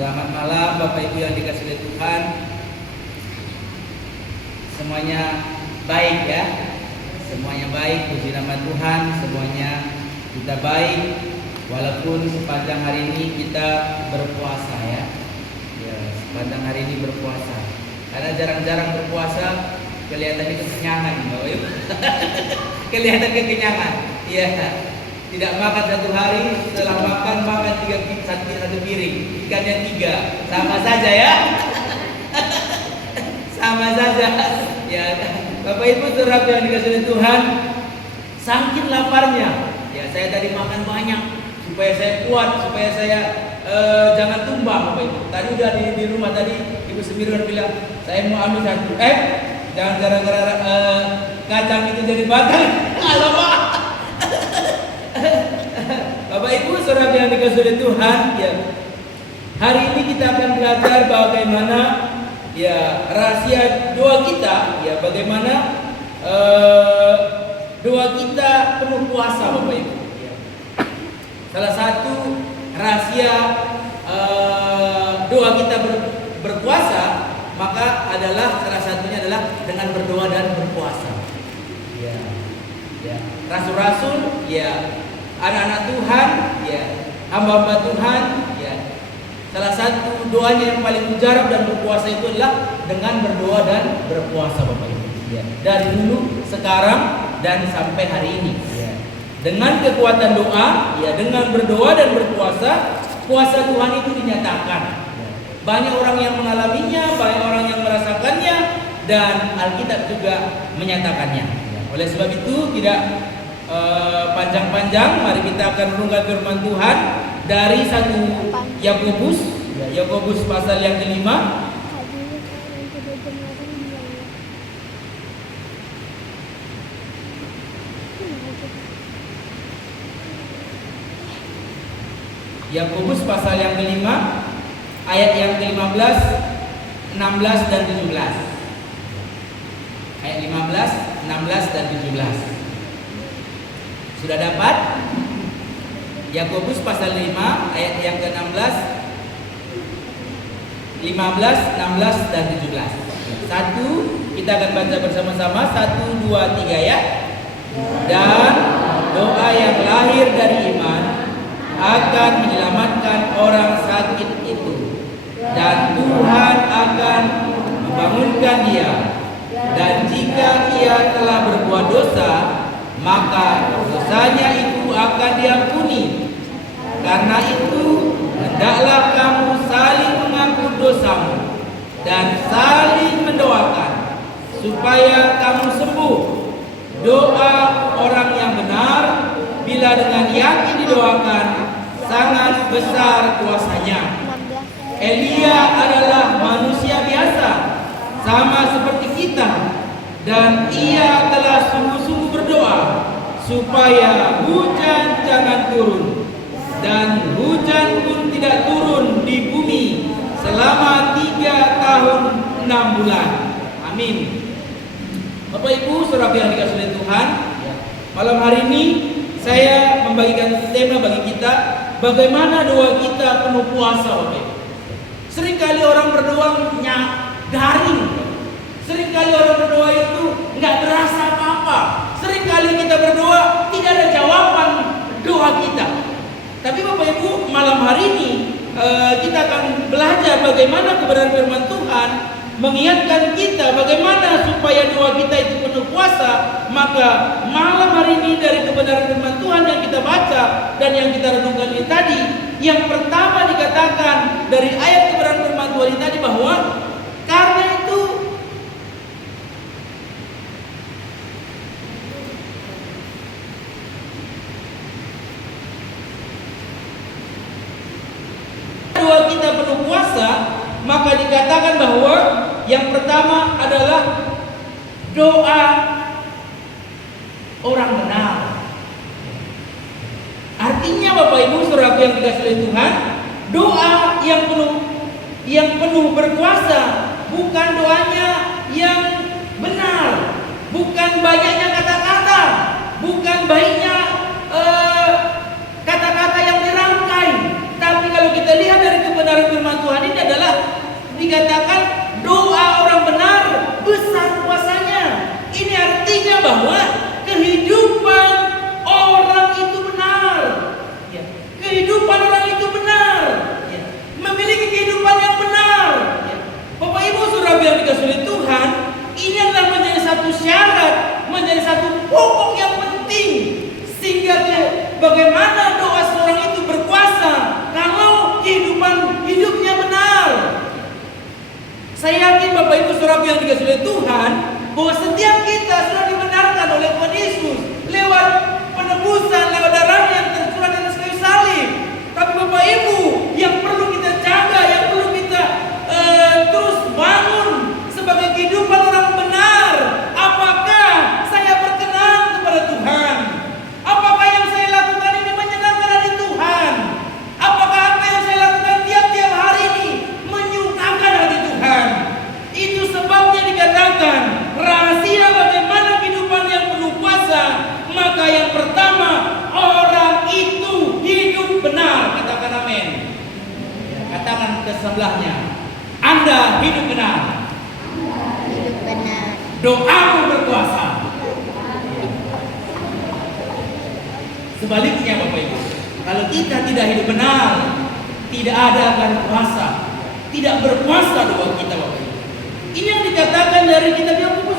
Selamat malam Bapak Ibu yang dikasihi oleh Tuhan. Semuanya baik ya. Semuanya baik, puji nama Tuhan. Semuanya kita baik walaupun sepanjang hari ini kita berpuasa ya. Ya, sepanjang hari ini berpuasa. Karena jarang-jarang berpuasa kelihatannya kekenyangan Bapak Ibu. Kelihatan kekenyangan. Iya. Tidak makan satu hari, setelah makan satu piring, ikannya 3, sama saja ya. Sama saja ya. Bapak Ibu saudara yang dikasihi oleh Tuhan, saking laparnya ya, saya tadi makan banyak supaya saya kuat, supaya saya jangan tumbang Bapak Ibu. Tadi udah di rumah tadi Ibu Semirwan bilang saya mau ambil satu, jangan gara-gara kacang itu jadi batal. Alamak. Bapak Ibu saudara yang dikasihi oleh Tuhan ya, hari ini kita akan belajar bagaimana ya rahasia doa kita ya, bagaimana doa kita penuh puasa Bapak Ibu ya. Salah satu rahasia doa kita berpuasa maka adalah salah satunya adalah dengan berdoa dan berpuasa ya. Ya, rasul-rasul ya, anak-anak Tuhan ya, hamba-hamba Tuhan ya, salah satu doanya yang paling mujarab dan berpuasa itu adalah dengan berdoa dan berpuasa Bapak Ibu ya. Dari dulu, sekarang dan sampai hari ini ya. Dengan kekuatan doa ya, dengan berdoa dan berpuasa, kuasa Tuhan itu dinyatakan ya. Banyak orang yang mengalaminya, banyak orang yang merasakannya, dan Alkitab juga menyatakannya ya. Oleh sebab itu tidak panjang-panjang, mari kita akan renungkan firman Tuhan dari 1 Yakobus ya, Yakobus pasal yang kelima. Yakobus pasal yang kelima ayat yang ke-15, 16 dan 17. Ayat 15, 16 dan 17. Sudah dapat? Yakobus pasal 5 ayat yang ke-16, 15, 16 dan 17. Satu, kita akan baca bersama-sama. 1, 2, 3 ya. Dan doa yang lahir dari iman akan menyelamatkan orang sakit itu, dan Tuhan akan membangunkan dia. Dan jika ia telah berbuat dosa, maka dosanya itu akan diampuni. Karena itu hendaklah kamu saling mengampuni dosamu dan saling mendoakan supaya kamu sembuh. Doa orang yang benar bila dengan yakin didoakan sangat besar kuasanya. Elia adalah manusia biasa sama seperti kita, dan ia telah sungguh-sungguh berdoa supaya hujan jangan turun, dan hujan pun tidak turun di bumi selama 3 tahun 6 bulan. Amin. Bapak Ibu saudara yang dikasihi oleh Tuhan, malam hari ini saya membagikan tema bagi kita, bagaimana doa kita penuh puasa Bapak Ibu. Seringkali orang berdoa garing. Seringkali orang berdoa itu nggak berasa apa-apa. Seringkali kita berdoa tidak ada jawaban doa kita. Tapi Bapak Ibu, malam hari ini kita akan belajar bagaimana kebenaran firman Tuhan mengingatkan kita bagaimana supaya doa kita itu penuh puasa. Maka malam hari ini dari kebenaran firman Tuhan yang kita baca dan yang kita renungkan ini tadi, yang pertama dikatakan dari ayat kebenaran firman Tuhan ini tadi bahwa karena itu doa kita penuh puasa, maka dikatakan bahwa yang pertama adalah doa orang benar. Artinya Bapak Ibu saudara yang dikasihi oleh Tuhan, doa yang penuh berkuasa bukan doanya yang benar, bukan banyaknya kata-kata, bukan baiknya kata-kata yang dirangkai. Tapi kalau kita lihat dari kebenaran firman Tuhan Tuhan ini adalah dikatakan doa orang benar besar kuasanya. Ini artinya bahwa kehidupan orang itu benar. Ya. Kehidupan orang itu benar. Ya. Memiliki kehidupan yang benar. Ya. Bapak Ibu Saudara yang dikasihi oleh Tuhan, ini adalah menjadi satu syarat, menjadi satu pokok yang penting sehingga bagaimana doa seorang itu berkuasa kalau hidupnya benar. Saya yakin Bapak Ibu Saudara yang dikasihi oleh Tuhan bahwa setiap kita sudah dibenarkan oleh Tuhan Yesus lewat penebusan, lewat darahnya yang tercurah di atas kayu salib. Tapi Bapak Ibu, yang perlu kita jaga, yang perlu kita terus bangun sebagai kehidupan orang benar. Apakah saya berkenan kepada Tuhan? Apakah yang saya lakukan ini menyenangkan hati Tuhan? Apakah apa yang saya lakukan tiap-tiap hari ini menyukakan hati Tuhan? Itu sebabnya dikatakan rahasia bagaimana kehidupan yang penuh kuasa. Maka yang pertama, orang itu hidup benar. Katakan amin. Katakan ke sebelahnya, Anda hidup benar. Hidup benar. Doamu berkuasa. Sebaliknya Bapak Ibu, kalau kita tidak hidup benar, tidak ada akan kuasa, tidak berkuasa doa kita Bapak Ibu. Ini yang dikatakan dari kitab Yakub